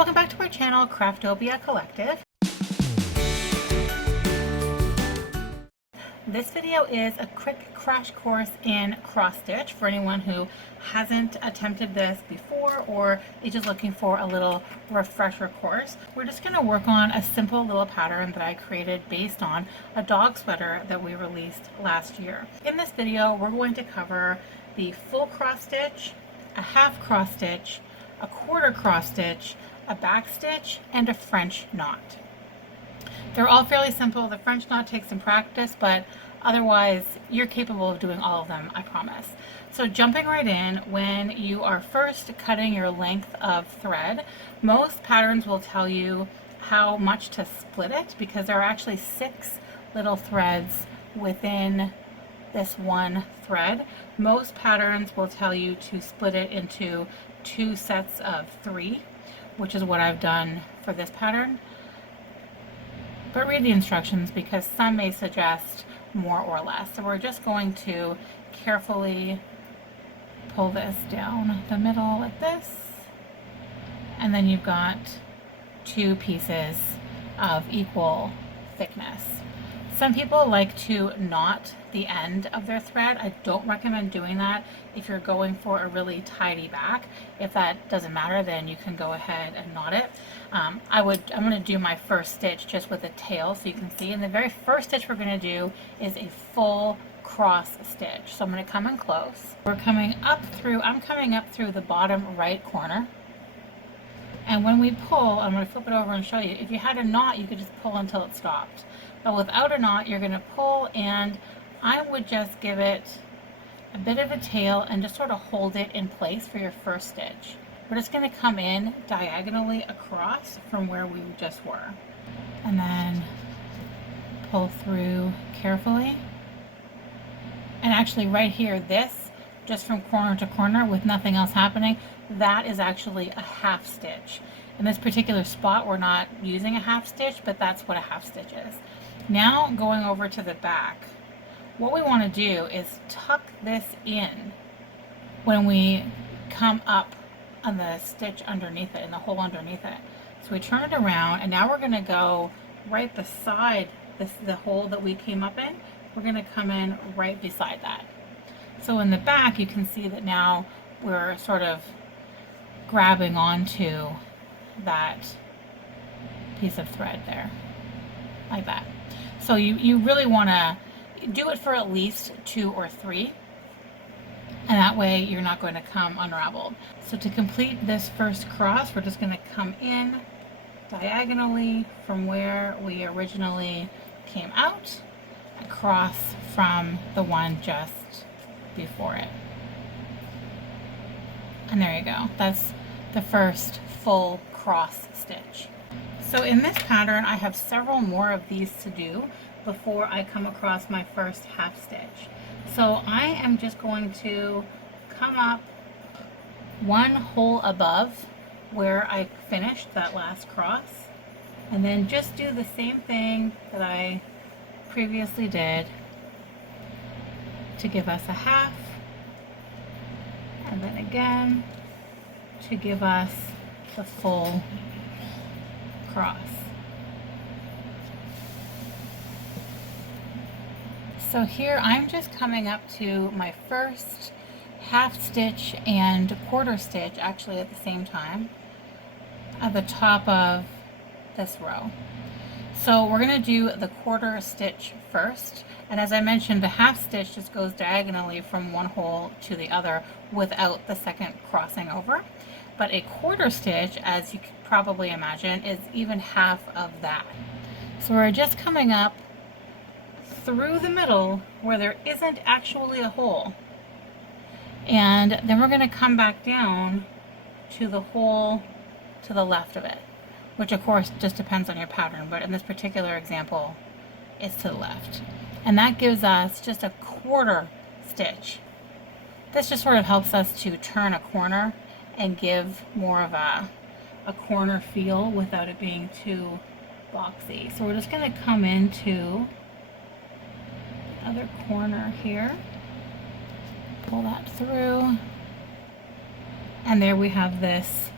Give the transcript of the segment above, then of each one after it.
welcome back to our channel, Craftopia Collective. This video is a quick crash course in cross stitch for anyone who hasn't attempted this before or is just looking for a little refresher course. We're just going to work on a simple little pattern that I created based on a dog sweater that we released last year. In this video, we're going to cover the full cross stitch, a half cross stitch, a quarter cross stitch, a back stitch, and a French knot. They're all fairly simple. The French knot takes some practice, but otherwise you're capable of doing all of them, I promise. So jumping right in, when you are first cutting your length of thread, most patterns will tell you how much to split it because there are actually 6 little threads within this one thread. Most patterns will tell you to split it into 2 sets of 3, which is what I've done for this pattern. But read the instructions because some may suggest more or less. So we're just going to carefully pull this down the middle like this, and then you've got 2 pieces of equal thickness. Some people like to knot the end of their thread. I don't recommend doing that if you're going for a really tidy back. If that doesn't matter, then you can go ahead and knot it. I'm going to do my first stitch just with a tail so you can see. And the very first stitch we're going to do is a full cross stitch. So I'm going to come in close. I'm coming up through the bottom right corner. And when we pull, I'm going to flip it over and show you. If you had a knot, you could just pull until it stopped. But without a knot, you're going to pull, and I would just give it a bit of a tail and just sort of hold it in place for your first stitch. We're just going to come in diagonally across from where we just were. And then pull through carefully. And actually right here, this, just from corner to corner with nothing else happening, that is actually a half stitch. In this particular spot, we're not using a half stitch, but that's what a half stitch is. Now going over to the back, what we want to do is tuck this in when we come up on the stitch underneath it, in the hole underneath it. So we turn it around, and now we're going to go right beside the hole that we came up in. We're going to come in right beside that. So in the back, you can see that now we're sort of grabbing onto that piece of thread there, like that. So you really want to do it for at least 2 or 3, and that way you're not going to come unraveled. So to complete this first cross, we're just going to come in diagonally from where we originally came out, across from the one just before it. And there you go. That's the first full cross stitch. So in this pattern, I have several more of these to do before I come across my first half stitch. So I am just going to come up one hole above where I finished that last cross, and then just do the same thing that I previously did to give us a half, and then again to give us the full cross. So here I'm just coming up to my first half stitch and quarter stitch actually at the same time at the top of this row. So we're going to do the quarter stitch first, and as I mentioned, the half stitch just goes diagonally from one hole to the other without the second crossing over. But a quarter stitch, as you can probably imagine, is even half of that. So we're just coming up through the middle where there isn't actually a hole, and then we're going to come back down to the hole to the left of it, which of course just depends on your pattern, but in this particular example it's to the left, and that gives us just a quarter stitch. This just sort of helps us to turn a corner and give more of a corner feel without it being too boxy. So we're just going to come into the other corner here, pull that through, and there we have this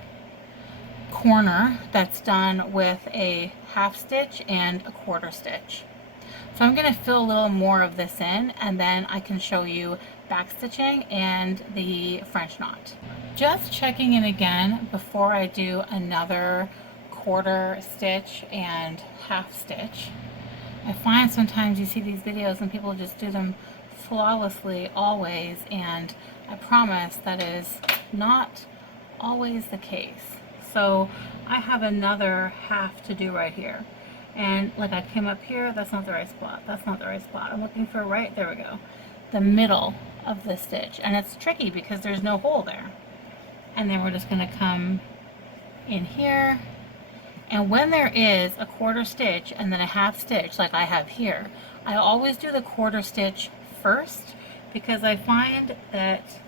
corner that's done with a half stitch and a quarter stitch. So I'm going to fill a little more of this in, and then I can show you back stitching and the French knot. Just checking in again before I do another quarter stitch and half stitch. I find sometimes you see these videos and people just do them flawlessly always, and I promise that is not always the case. So I have another half to do right here. And like I came up here, that's not the right spot. That's not the right spot. I'm looking for right, there we go, the middle of the stitch. And it's tricky because there's no hole there. And then we're just gonna come in here. And when there is a quarter stitch and then a half stitch like I have here, I always do the quarter stitch first, because I find that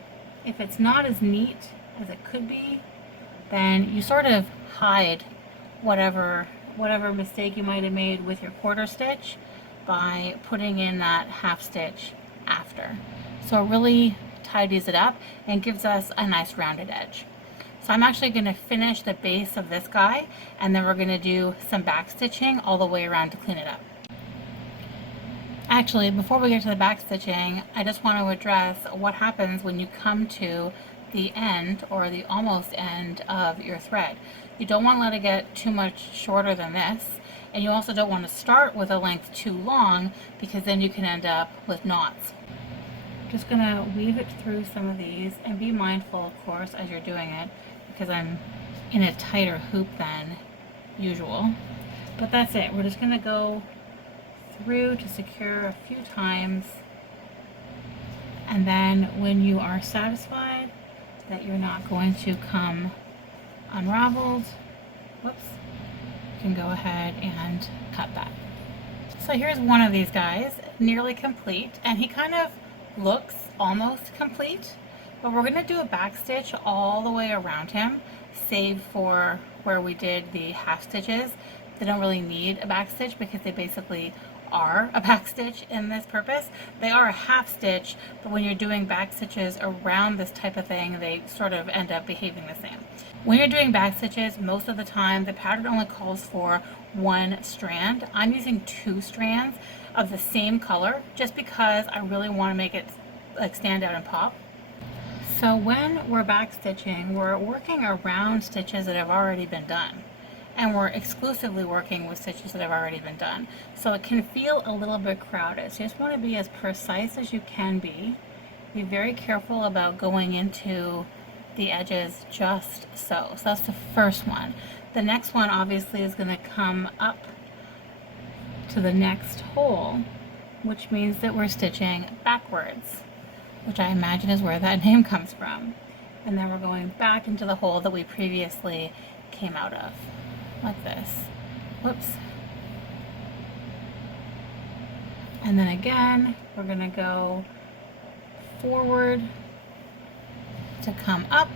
if it's not as neat as it could be, then you sort of hide whatever mistake you might have made with your quarter stitch by putting in that half stitch after. So it really tidies it up and gives us a nice rounded edge. So I'm actually going to finish the base of this guy, and then we're going to do some back stitching all the way around to clean it up. Actually, before we get to the back stitching, I just want to address what happens when you come to the end or the almost end of your thread. You don't want to let it get too much shorter than this, and you also don't want to start with a length too long, because then you can end up with knots. Just going to weave it through some of these, and be mindful, of course, as you're doing it, because I'm in a tighter hoop than usual. But that's it. We're just going to go through to secure a few times, and then when you are satisfied that you're not going to come unraveled, whoops, you can go ahead and cut that. So here's one of these guys, nearly complete, and he kind of looks almost complete, but we're going to do a back stitch all the way around him, save for where we did the half stitches. They don't really need a back stitch because they basically are a back stitch in this purpose. They are a half stitch, but when you're doing back stitches around this type of thing, they sort of end up behaving the same. When you're doing back stitches, most of the time the pattern only calls for one strand. I'm using 2 strands of the same color just because I really want to make it like stand out and pop. So when we're back stitching, we're working around stitches that have already been done, and we're exclusively working with stitches that have already been done. So it can feel a little bit crowded. So you just want to be as precise as you can be. Be very careful about going into the edges just so. So that's the first one. The next one obviously is going to come up to the next hole, which means that we're stitching backwards, which I imagine is where that name comes from. And then we're going back into the hole that we previously came out of, like this. Whoops. And then again, we're going to go forward to come up,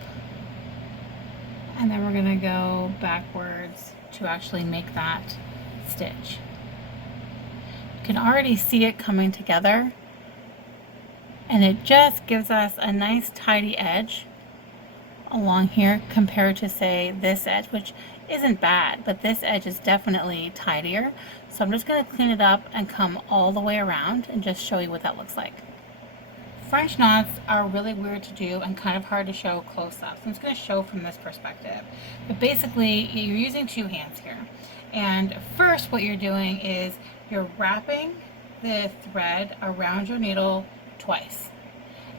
and then we're going to go backwards to actually make that stitch. You can already see it coming together, and it just gives us a nice tidy edge along here compared to, say, this edge, which isn't bad, but this edge is definitely tidier. So I'm just going to clean it up and come all the way around and just show you what that looks like. French knots are really weird to do and kind of hard to show close up. So I'm just going to show from this perspective. But basically, you're using 2 hands here. And first what you're doing is you're wrapping the thread around your needle twice.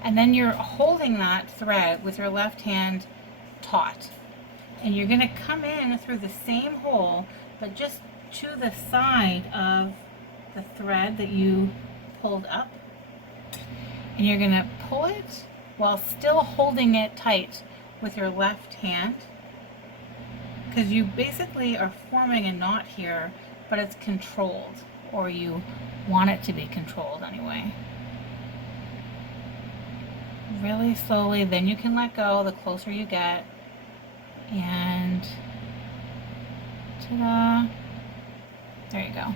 And then you're holding that thread with your left hand taut. And you're going to come in through the same hole, but just to the side of the thread that you pulled up. And you're going to pull it while still holding it tight with your left hand, because you basically are forming a knot here, but it's controlled, or you want it to be controlled anyway. Really slowly, then you can let go the closer you get, and ta-da, there you go.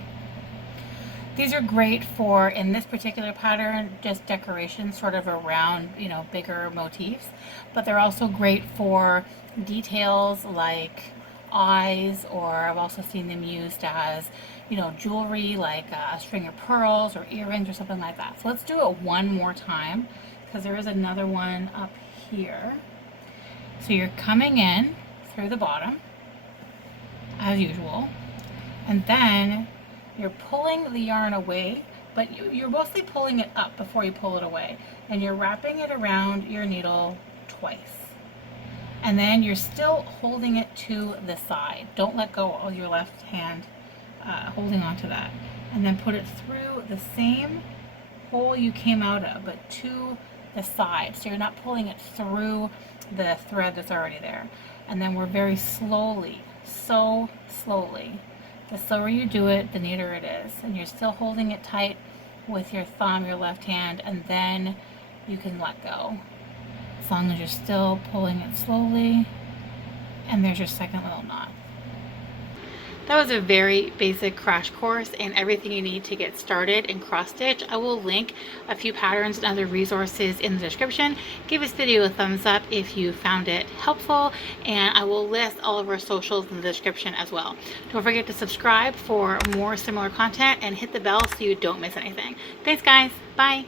These are great for, in this particular pattern, just decoration sort of around, you know, bigger motifs, but they're also great for details like eyes, or I've also seen them used as, you know, jewelry, like a string of pearls or earrings or something like that. So let's do it one more time, because there is another one up here. So you're coming in through the bottom as usual, and then you're pulling the yarn away, but you're mostly pulling it up before you pull it away, and you're wrapping it around your needle twice. And then you're still holding it to the side. Don't let go of your left hand holding on to that. And then put it through the same hole you came out of, but to the side. So you're not pulling it through the thread that's already there. And then we're very slowly, so slowly. The slower you do it, the neater it is. And you're still holding it tight with your thumb, your left hand, and then you can let go. As long as you're still pulling it slowly. And there's your second little knot. That was a very basic crash course and everything you need to get started in cross stitch. I will link a few patterns and other resources in the description. Give this video a thumbs up if you found it helpful, and I will list all of our socials in the description as well. Don't forget to subscribe for more similar content and hit the bell so you don't miss anything. Thanks guys, bye.